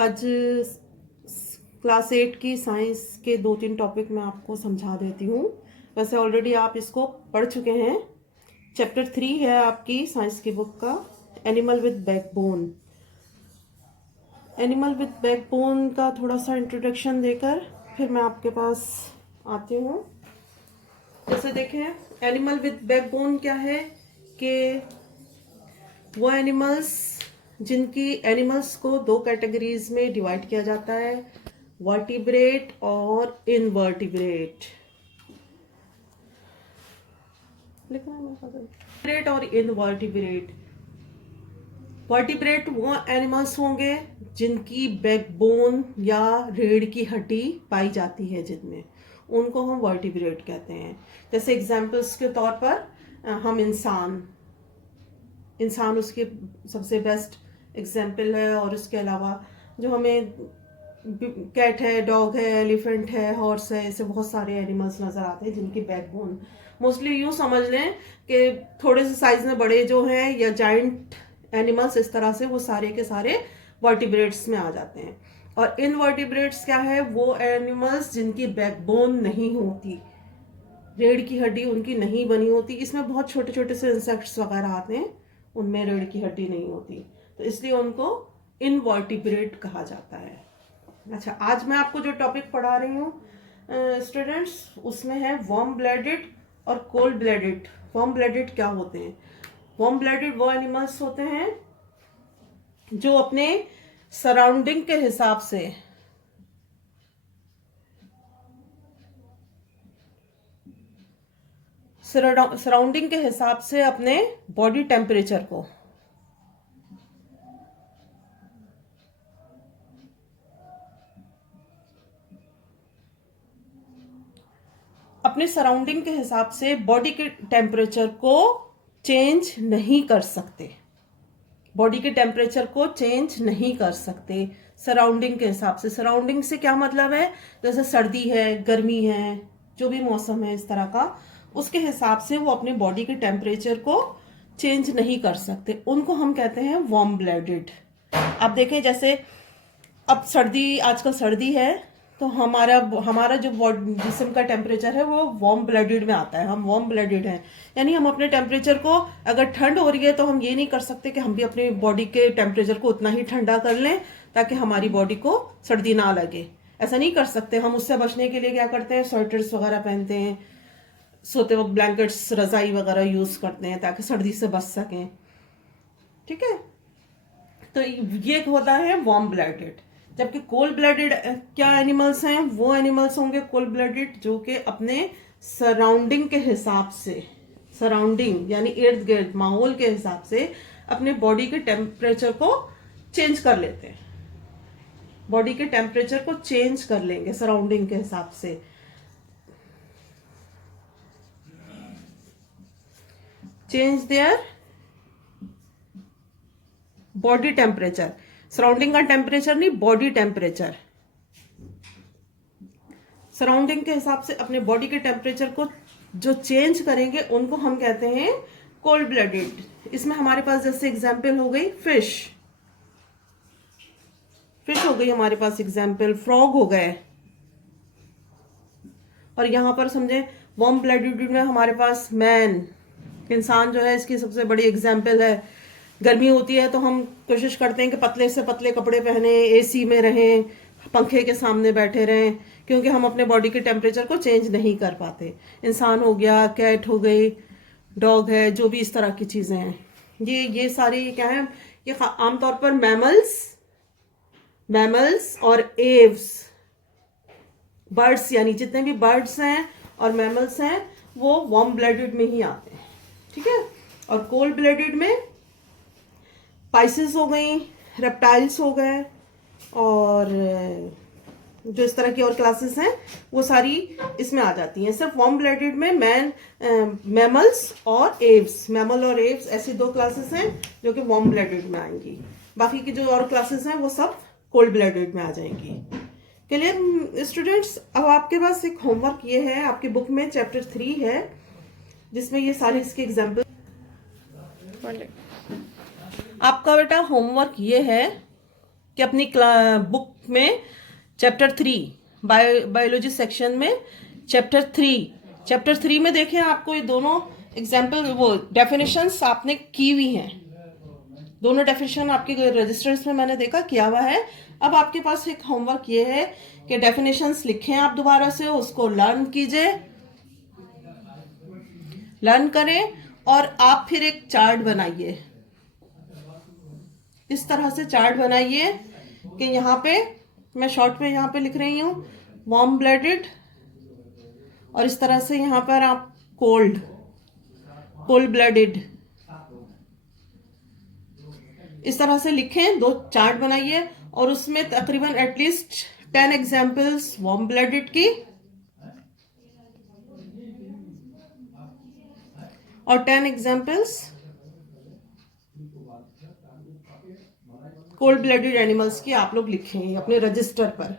आज क्लास 8 की साइंस के 2-3 टॉपिक मैं आपको समझा देती हूँ। वैसे ऑलरेडी आप इसको पढ़ चुके हैं। चैप्टर 3 है आपकी साइंस की बुक का, animal with backbone. Animal with backbone का थोड़ा सा इंट्रोडक्शन देकर फिर मैं आपके पास आती हूँ। जैसे देखें, एनिमल विद बैकबोन क्या है कि वो एनिमल्स जिनकी एनिमल्स को 2 कैटेगरीज में डिवाइड किया जाता है, वर्टिब्रेट और इनवर्टिब्रेट। लिखना है वर्टिब्रेट और इनवर्टिब्रेट। वर्टिब्रेट वो एनिमल्स होंगे जिनकी बैकबोन या रीढ़ की हड्डी पाई जाती है, जिनमें उनको हम वर्टिब्रेट कहते हैं। जैसे एग्जांपल्स के तौर पर हम इंसान उसके सबसे बेस्ट एग्जाम्पल है। और उसके अलावा जो हमें कैट है, डॉग है, एलिफेंट है, हॉर्स है, ऐसे बहुत सारे एनिमल्स नजर आते हैं जिनकी बैकबोन मोस्टली यूँ समझ लें कि थोड़े से साइज में बड़े जो हैं या जाइंट एनिमल्स, इस तरह से वो सारे के सारे वर्टिब्रेट्स में आ जाते हैं। और इनवर्टिब्रेट्स क्या है? वो एनिमल्स जिनकी बैकबोन नहीं होती, रीढ़ की हड्डी उनकी नहीं बनी होती। इसमें बहुत छोटे छोटे से इंसेक्ट्स वगैरह आते हैं, उनमें रीढ़ की हड्डी नहीं होती, तो इसलिए उनको इनवर्टिब्रेट कहा जाता है। अच्छा, आज मैं आपको जो टॉपिक पढ़ा रही हूँ स्टूडेंट्स, उसमें है वार्म ब्लडेड और कोल्ड ब्लडेड। वार्म ब्लडेड क्या होते हैं? वार्म ब्लडेड वो एनिमल्स होते हैं जो अपने सराउंडिंग के हिसाब से अपने बॉडी टेम्परेचर को अपने सराउंडिंग के हिसाब से बॉडी के टेम्परेचर को चेंज नहीं कर सकते। बॉडी के टेम्परेचर को चेंज नहीं कर सकते सराउंडिंग के हिसाब से। सराउंडिंग से क्या मतलब है? जैसे सर्दी है, गर्मी है, जो भी मौसम है इस तरह का, उसके हिसाब से वो अपने बॉडी के टेम्परेचर को चेंज नहीं कर सकते। उनको हम कहते हैं वार्म ब्लडेड। आप देखें, जैसे अब आजकल सर्दी है, तो हमारा जो जिस्म का टेम्परेचर है वो वार्म ब्लडेड में आता है। हम वार्म ब्लडेड हैं, यानी हम अपने टेम्परेचर को, अगर ठंड हो रही है तो हम ये नहीं कर सकते कि हम भी अपनी बॉडी के टेम्परेचर को उतना ही ठंडा कर लें ताकि हमारी बॉडी को सर्दी ना लगे। ऐसा नहीं कर सकते हम। उससे बचने के लिए क्या करते हैं? स्वेटर्स वगैरह पहनते हैं, सोते वक्त ब्लैंकेट्स, रजाई वगैरह यूज करते हैं ताकि सर्दी से बच सकें। ठीक है, तो ये होता है वार्म ब्लडेड। जबकि कोल्ड ब्लडेड क्या एनिमल्स हैं? वो एनिमल्स होंगे कोल्ड ब्लडेड जो कि अपने सराउंडिंग के हिसाब से, सराउंडिंग यानी इर्द गिर्द माहौल के हिसाब से अपने बॉडी के टेम्परेचर को चेंज कर लेते हैं। बॉडी के टेम्परेचर को चेंज कर लेंगे सराउंडिंग के हिसाब से। Change their body temperature, surrounding का टेम्परेचर नहीं, बॉडी टेम्परेचर। सराउंडिंग के हिसाब से अपने बॉडी के टेम्परेचर को जो चेंज करेंगे उनको हम कहते हैं कोल्ड ब्लडेड। इसमें हमारे पास जैसे एग्जांपल हो गई फिश हो गई हमारे पास एग्जांपल, फ्रॉग हो गए। और यहां पर समझे वार्म ब्लडेड में हमारे पास मैन, इंसान जो है, इसकी सबसे बड़ी एग्जांपल है। गर्मी होती है तो हम कोशिश करते हैं कि पतले से पतले कपड़े पहने, एसी में रहें, पंखे के सामने बैठे रहें, क्योंकि हम अपने बॉडी के टेम्परेचर को चेंज नहीं कर पाते। इंसान हो गया, कैट हो गई, डॉग है, जो भी इस तरह की चीजें हैं, ये सारी क्या है? ये आमतौर पर मैमल्स और एव्स, बर्ड्स, यानी जितने भी बर्ड्स हैं और मैमल्स हैं वो वार्म ब्लडेड में ही आते हैं। ठीक है, और कोल्ड ब्लडेड में पाइसेस हो गई, रेप्टाइल्स हो गए, और जो इस तरह की और क्लासेस हैं वो सारी इसमें आ जाती हैं। सिर्फ वार्म ब्लडेड में मैमल्स और एव्स, मैमल और एव्स ऐसी 2 क्लासेस हैं जो कि वार्म ब्लडेड में आएंगी। बाकी की जो और क्लासेस हैं वो सब कोल्ड ब्लडेड में आ जाएंगी। Clear students? अब आपके पास एक होमवर्क ये है, आपकी बुक में चैप्टर 3 है जिसमें ये सारे इसके एग्जाम्पल। आपका बेटा होमवर्क ये है कि अपनी बुक में चैप्टर 3 बायोलॉजी सेक्शन में चैप्टर 3 में देखें, आपको ये दोनों एग्जाम्पल वो डेफिनेशंस आपने की हुई हैं। दोनों डेफिनेशन आपके रजिस्टर्स में मैंने देखा किया हुआ है। अब आपके पास एक होमवर्क ये है कि डेफिनेशंस लिखें आप दोबारा से, उसको लर्न कीजिए, लर्न करें और आप फिर एक चार्ट बनाइए। इस तरह से चार्ट बनाइए कि यहाँ पे मैं शॉर्ट में यहाँ पे लिख रही हूँ वार्म ब्लडेड, और इस तरह से यहाँ पर आप कोल्ड ब्लडेड, इस तरह से लिखें, 2 चार्ट बनाइए और उसमें तकरीबन एटलीस्ट 10 एग्जाम्पल्स वार्म ब्लडेड की और 10 एग्जाम्पल्स कोल्ड ब्लडेड एनिमल्स की आप लोग लिखें अपने रजिस्टर पर।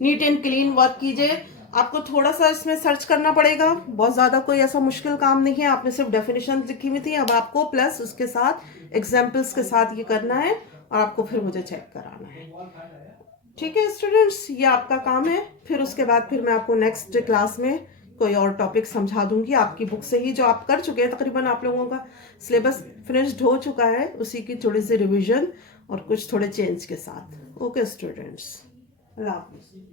नीट एंड क्लीन वर्क कीजिए। आपको थोड़ा सा इसमें सर्च करना पड़ेगा, बहुत ज्यादा कोई ऐसा मुश्किल काम नहीं है। आपने सिर्फ डेफिनेशन लिखी हुई थी, अब आपको प्लस उसके साथ एग्जाम्पल्स के साथ ये करना है और आपको फिर मुझे चेक कराना है। ठीक है स्टूडेंट्स, ये आपका काम है। फिर उसके बाद फिर मैं आपको नेक्स्ट क्लास में कोई और टॉपिक समझा दूंगी आपकी बुक से ही, जो आप कर चुके हैं। तकरीबन आप लोगों का सिलेबस फिनिश्ड हो चुका है, उसी की थोड़ी सी रिवीजन और कुछ थोड़े चेंज के साथ। ओके स्टूडेंट्स, अल्लाह हाफिज़।